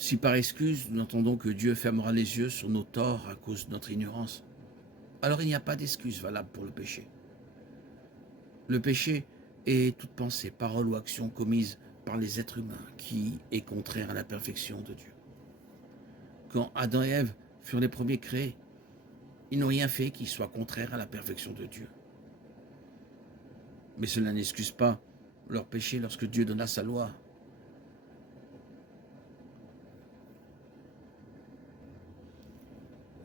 Si par excuse, nous entendons que Dieu fermera les yeux sur nos torts à cause de notre ignorance, alors il n'y a pas d'excuse valable pour le péché. Le péché est toute pensée, parole ou action commise par les êtres humains qui est contraire à la perfection de Dieu. Quand Adam et Ève furent les premiers créés, ils n'ont rien fait qui soit contraire à la perfection de Dieu. Mais cela n'excuse pas leur péché lorsque Dieu donna sa loi.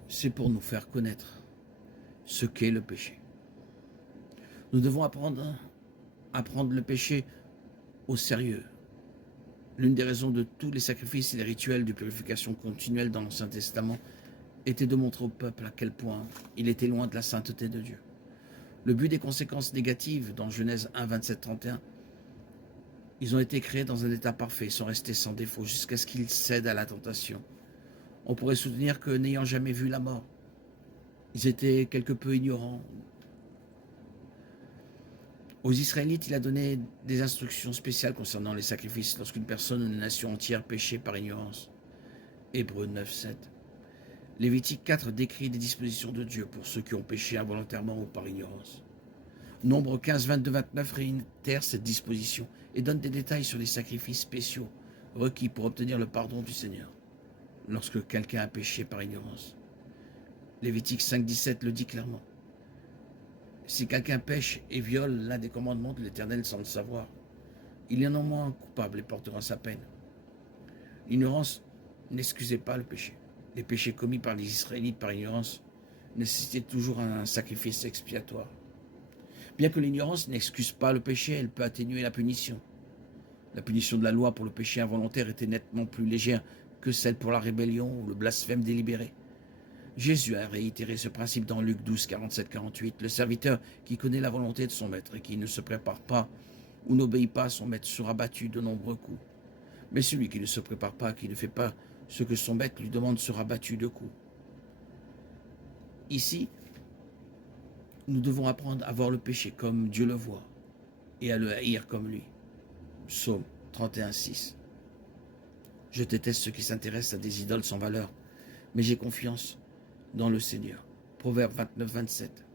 C'est pour nous faire connaître ce qu'est le péché. Nous devons apprendre le péché au sérieux. L'une des raisons de tous les sacrifices et les rituels de purification continuelle dans l'Ancien Testament était de montrer au peuple à quel point il était loin de la sainteté de Dieu. Le but des conséquences négatives dans Genèse 1, 27, 31, ils ont été créés dans un état parfait, sont restés sans défaut, jusqu'à ce qu'ils cèdent à la tentation. On pourrait soutenir que n'ayant jamais vu la mort, ils étaient quelque peu ignorants. Aux Israélites, il a donné des instructions spéciales concernant les sacrifices lorsqu'une personne ou une nation entière péchait par ignorance. Hébreux 9, 7. Lévitique 4 décrit des dispositions de Dieu pour ceux qui ont péché involontairement ou par ignorance. Nombre 15, 22, 29 réitère cette disposition et donne des détails sur les sacrifices spéciaux requis pour obtenir le pardon du Seigneur lorsque quelqu'un a péché par ignorance. Lévitique 5, 17 le dit clairement. Si quelqu'un pêche et viole l'un des commandements de l'Éternel sans le savoir, il est non moins coupable et portera sa peine. L'ignorance n'excusait pas le péché. Les péchés commis par les Israélites par ignorance nécessitaient toujours un sacrifice expiatoire. Bien que l'ignorance n'excuse pas le péché, elle peut atténuer la punition. La punition de la loi pour le péché involontaire était nettement plus légère que celle pour la rébellion ou le blasphème délibéré. Jésus a réitéré ce principe dans Luc 12, 47, 48. Le serviteur qui connaît la volonté de son maître et qui ne se prépare pas ou n'obéit pas à son maître sera battu de nombreux coups. Mais celui qui ne se prépare pas, qui ne fait pas ce que son maître lui demande, sera battu de coups. Ici, nous devons apprendre à voir le péché comme Dieu le voit et à le haïr comme lui. Psaume 31, 6. Je déteste ceux qui s'intéressent à des idoles sans valeur, mais j'ai confiance dans le Seigneur. Proverbe 29, 27.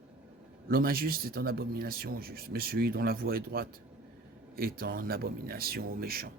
L'homme injuste est en abomination au juste, mais celui dont la voie est droite est en abomination aux méchants.